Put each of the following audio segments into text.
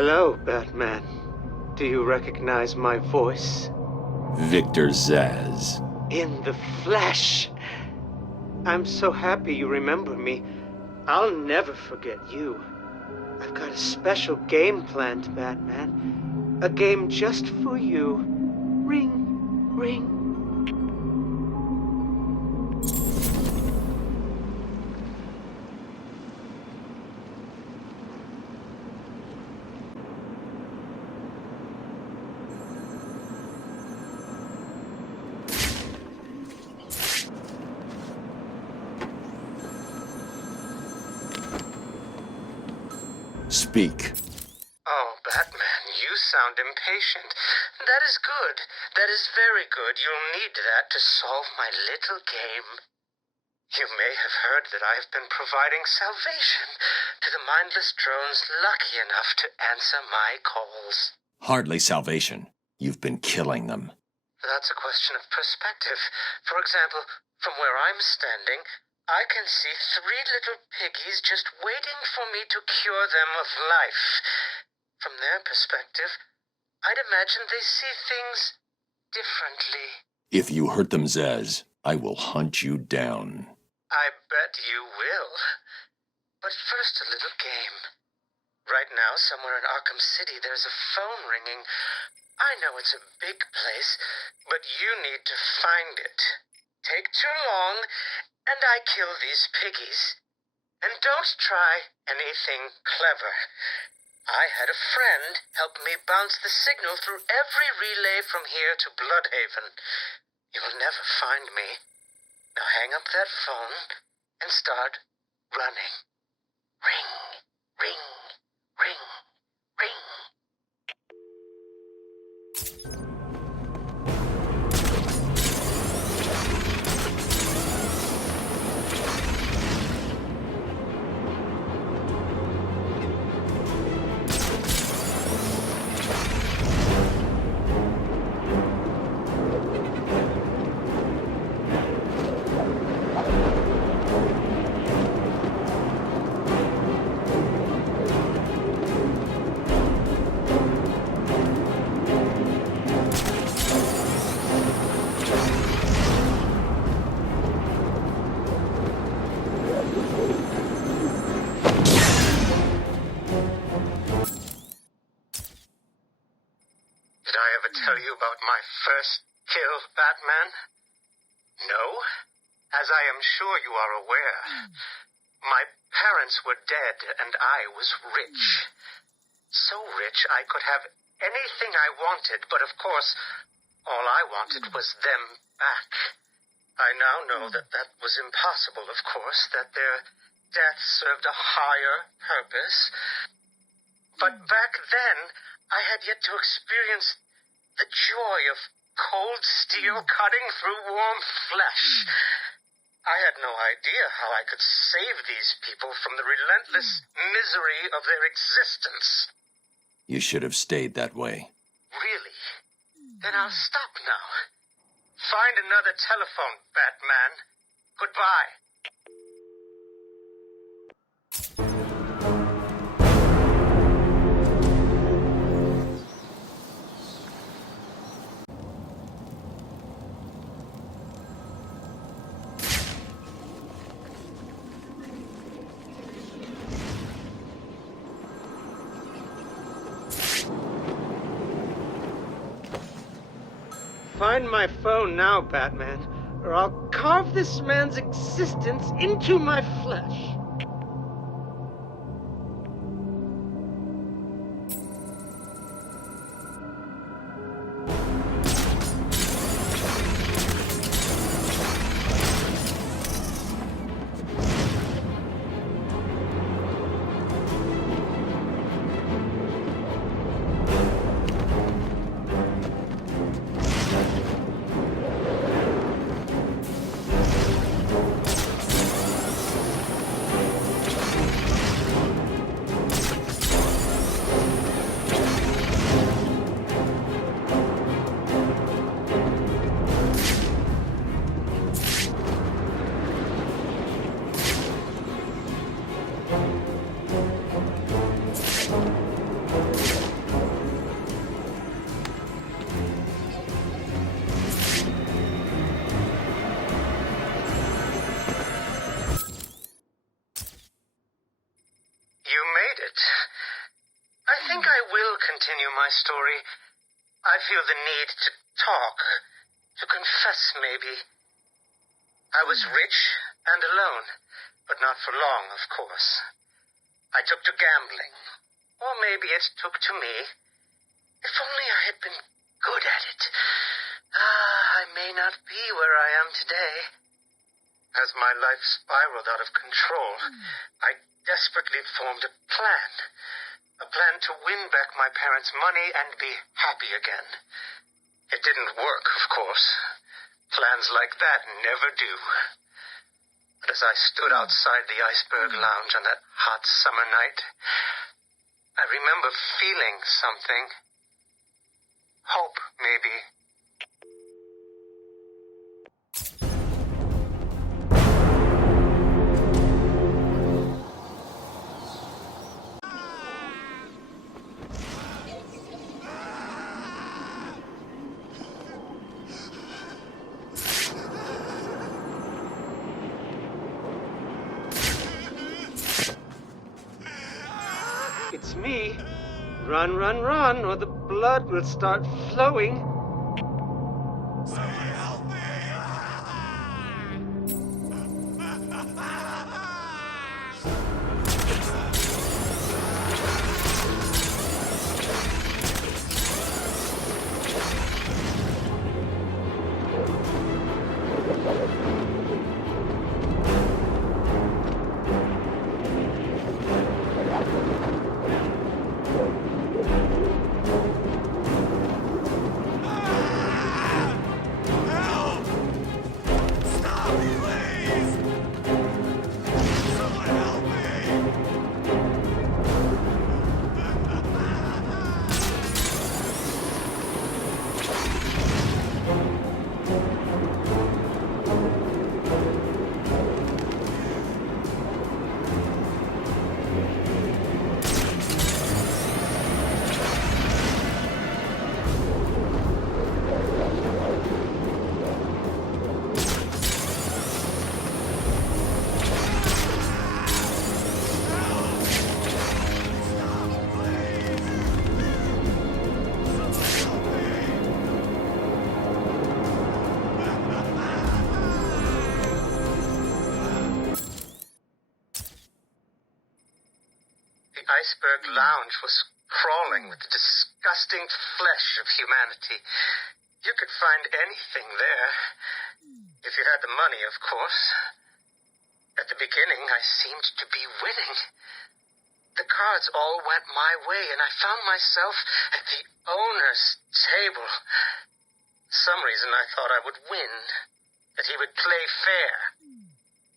Hello, Batman. Do you recognize my voice? Victor Zsasz. In the flesh! I'm so happy you remember me. I'll never forget you. I've got a special game planned, Batman. A game just for you. Ring, ring. Speak. Oh, Batman, you sound impatient. That is good. That is very good. You'll need that to solve my little game. You may have heard that I have been providing salvation to the mindless drones lucky enough to answer my calls. Hardly salvation. You've been killing them. That's a question of perspective. For example, from where I'm standing, I can see 3 little piggies just waiting for me to cure them of life. From their perspective, I'd imagine they see things differently. If you hurt them, Zsasz, I will hunt you down. I bet you will. But first, a little game. Right now, somewhere in Arkham City, there's a phone ringing. I know it's a big place, but you need to find it. Take too long, and I kill these piggies. And don't try anything clever. I had a friend help me bounce the signal through every relay from here to Bloodhaven. You'll never find me. Now hang up that phone and start running. Ring, ring, ring, ring. Tell you about my first kill, Batman? No? As I am sure you are aware, my parents were dead and I was rich. So rich I could have anything I wanted, but of course, all I wanted was them back. I now know that that was impossible, of course, that their death served a higher purpose. But back then, I had yet to experience the joy of cold steel cutting through warm flesh. I had no idea how I could save these people from the relentless misery of their existence. You should have stayed that way. Really? Then I'll stop now. Find another telephone, Batman. Goodbye. Find my phone now, Batman, or I'll carve this man's existence into my flesh. it. I think I will continue my story. I feel the need to talk, to confess maybe. I was rich and alone, but not for long, of course. I took to gambling, or maybe it took to me. If only I had been good at it. I may not be where I am today. As my life spiraled out of control, I desperately formed a plan. A plan to win back my parents' money and be happy again. It didn't work, of course. Plans like that never do. But as I stood outside the Iceberg Lounge on that hot summer night, I remember feeling something. Hope, maybe. It's me. Run, run, run, or the blood will start flowing. Iceberg Lounge was crawling with the disgusting flesh of humanity. You could find anything there. If you had the money, of course. At the beginning, I seemed to be winning. The cards all went my way, and I found myself at the owner's table. Some reason I thought I would win, that he would play fair.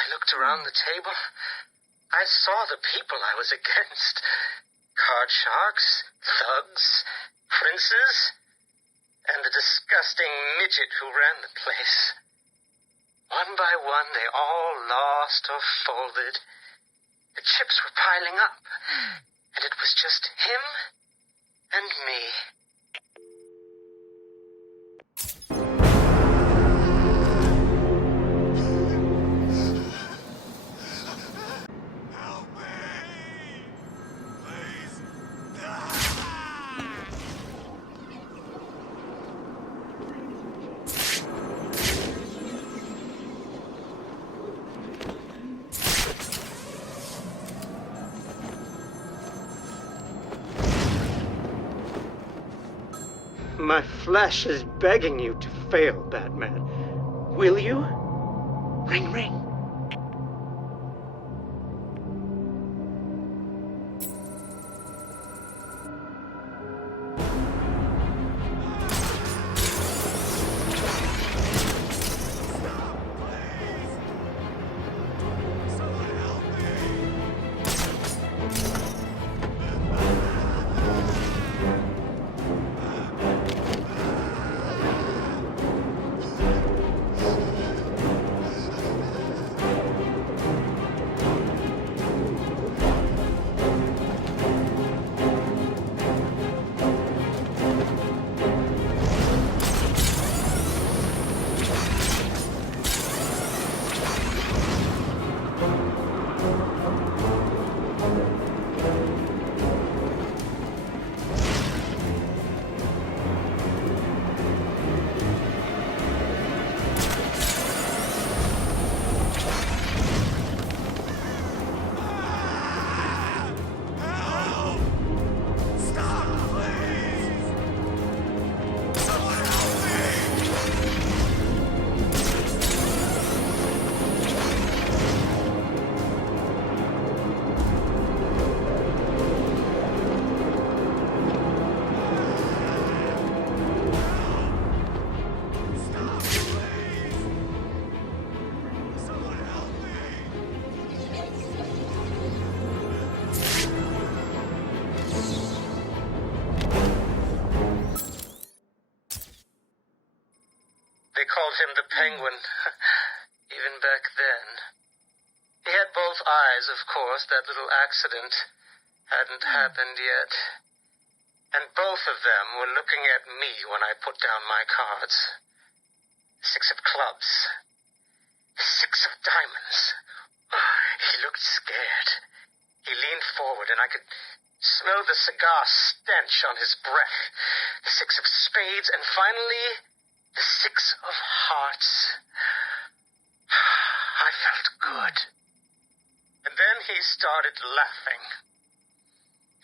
I looked around the table. I saw the people I was against. Card sharks, thugs, princes, and the disgusting midget who ran the place. One by one, they all lost or folded. The chips were piling up, and it was just him and me. My flesh is begging you to fail, Batman. Will you? Ring, ring. called him the Penguin, even back then. He had both eyes, of course. That little accident hadn't happened yet. And both of them were looking at me when I put down my cards. 6 of clubs. 6 of diamonds. He looked scared. He leaned forward, and I could smell the cigar stench on his breath. The 6 of spades, and finally, the 6 of hearts. I felt good. And then he started laughing.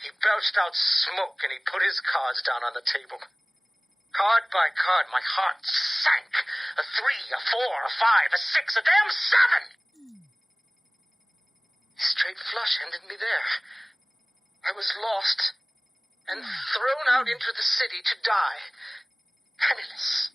He belched out smoke, and he put his cards down on the table. Card by card, my heart sank. A 3, a 4, a 5, a 6, a damn 7! Straight flush ended me there. I was lost and thrown out into the city to die, penniless.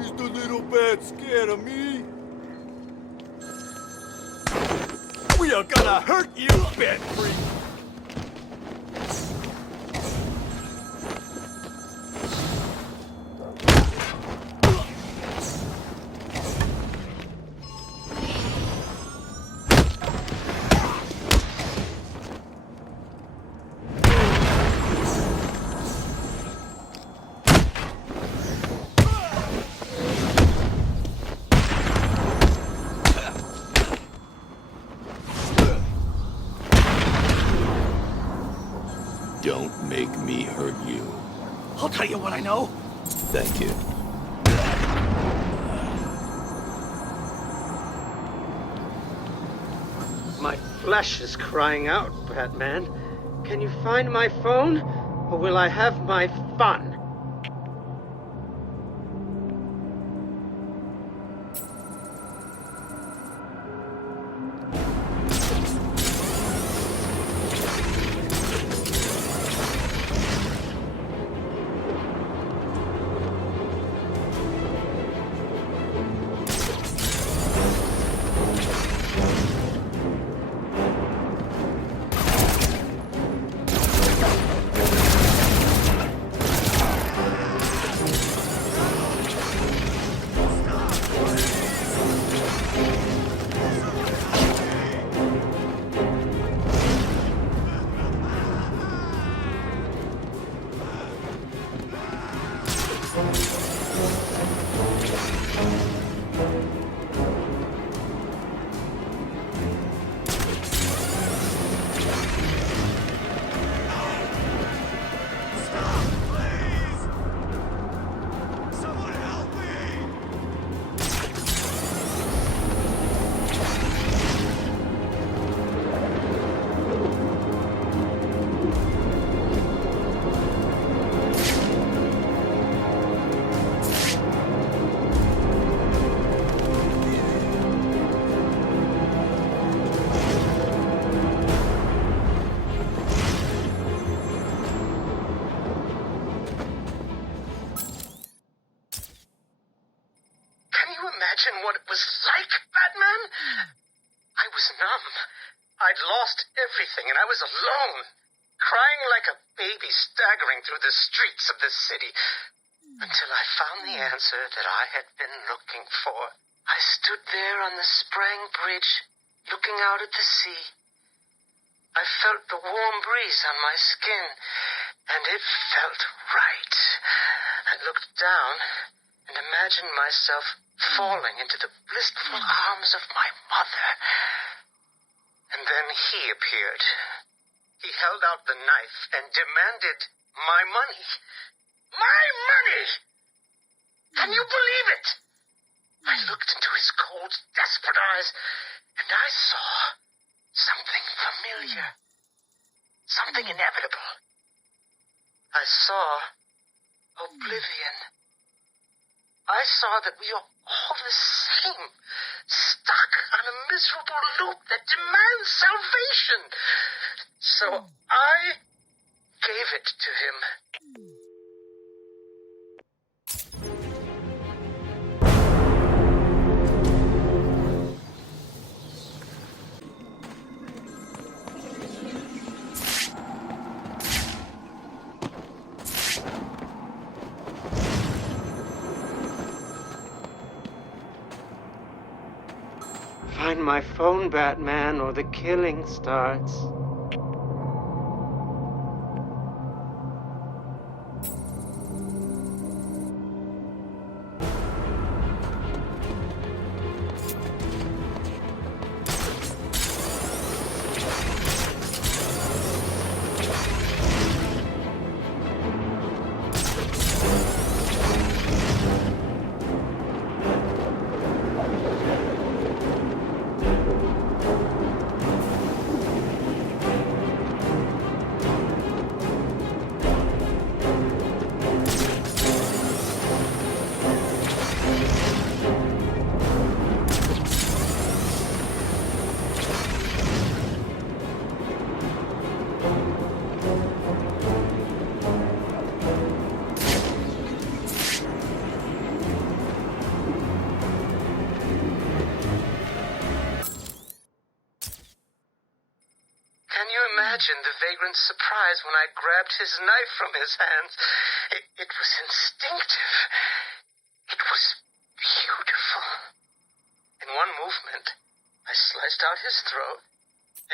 Is the little bat scared of me? We are gonna hurt you, bat freak! Don't make me hurt you. I'll tell you what I know. Thank you. My flesh is crying out, Batman. Can you find my phone, or will I have my fun? Imagine what it was like, Batman? I was numb. I'd lost everything, and I was alone, crying like a baby staggering through the streets of the city, until I found the answer that I had been looking for. I stood there on the Sprang Bridge, looking out at the sea. I felt the warm breeze on my skin, and it felt right. I looked down and imagined myself falling into the blissful arms of my mother. And then he appeared. He held out the knife and demanded my money. My money! Can you believe it? I looked into his cold, desperate eyes, and I saw something familiar. Something inevitable. I saw oblivion. I saw that we are all the same, stuck on a miserable loop that demands salvation. So I gave it to him. find my phone, Batman, or the killing starts. Imagine the vagrant's surprise when I grabbed his knife from his hands. It was instinctive. It was beautiful. In one movement, I sliced out his throat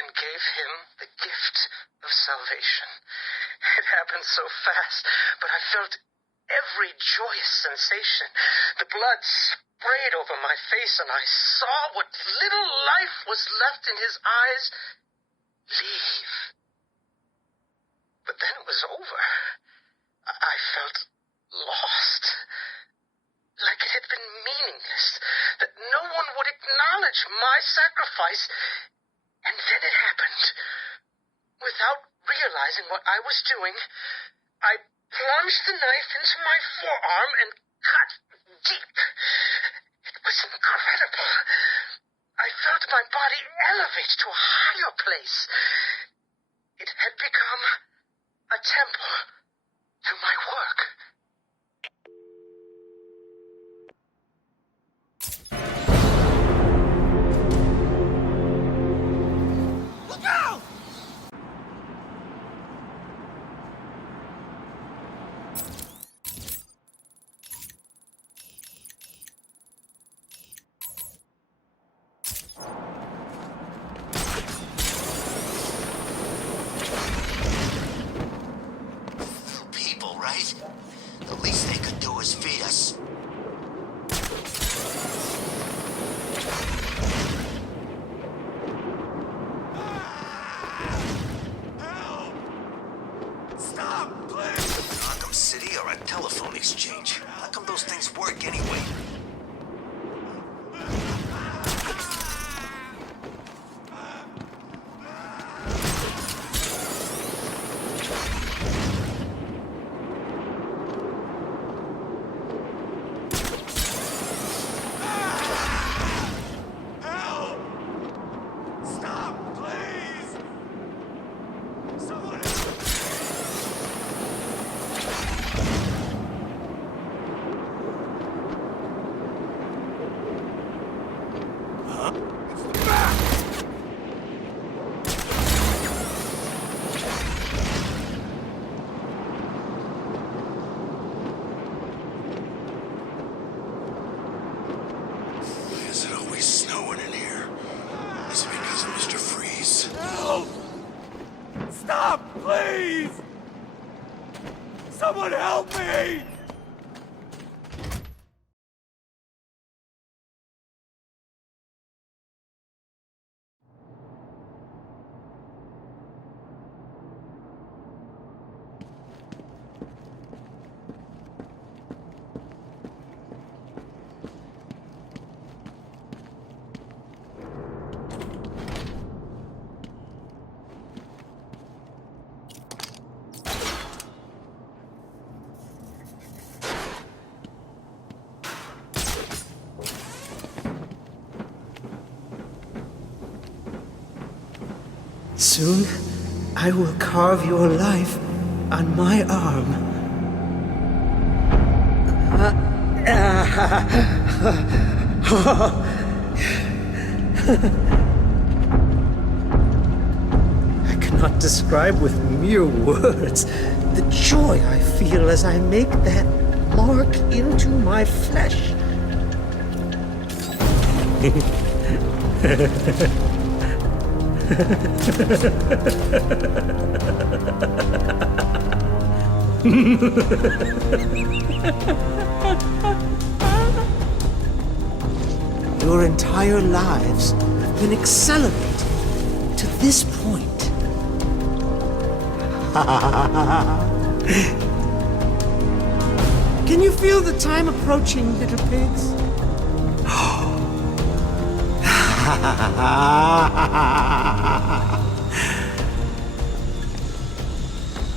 and gave him the gift of salvation. It happened so fast, but I felt every joyous sensation. The blood sprayed over my face, and I saw what little life was left in his eyes leave. But then it was over. I felt lost. Like it had been meaningless. That no one would acknowledge my sacrifice. And then it happened. Without realizing what I was doing, I plunged the knife into my forearm and cut deep. It was incredible. I felt my body elevate to a higher place. It had become a temple to my work. Look out! Right? The least they could do is feed us. Help! Stop, please! Arkham City or a telephone exchange? How come those things work anyway? Stop, please! Someone help me! Soon, I will carve your life on my arm. I cannot describe with mere words the joy I feel as I make that mark into my flesh. Your entire lives have been accelerated to this point. Can you feel the time approaching, little pigs?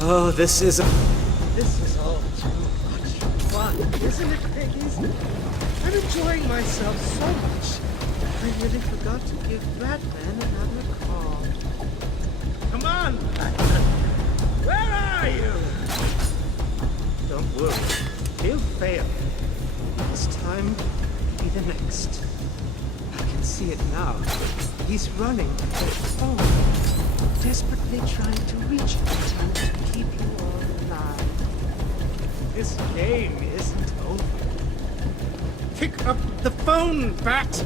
Oh, this is all too much fun, isn't it, piggies? I'm enjoying myself so much. I really forgot to give Batman another call. Come on, Batman. Where are you? Don't worry. He'll fail. This time will be the next. I can see it now. He's running to the phone, desperately trying to reach it in time to keep you all alive. This game isn't over. Pick up the phone, Bat!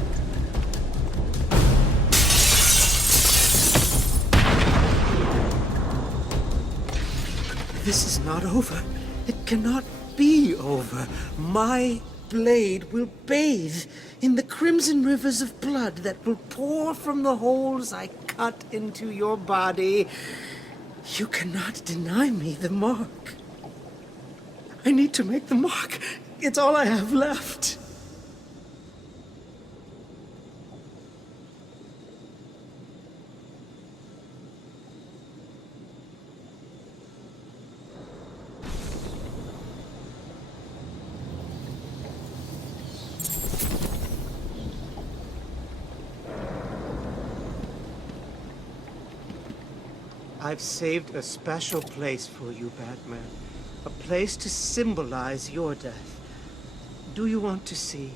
This is not over. It cannot be over. My blade will bathe in the crimson rivers of blood that will pour from the holes I cut into your body. You cannot deny me the mark. I need to make the mark. It's all I have left. I've saved a special place for you, Batman. A place to symbolize your death. Do you want to see?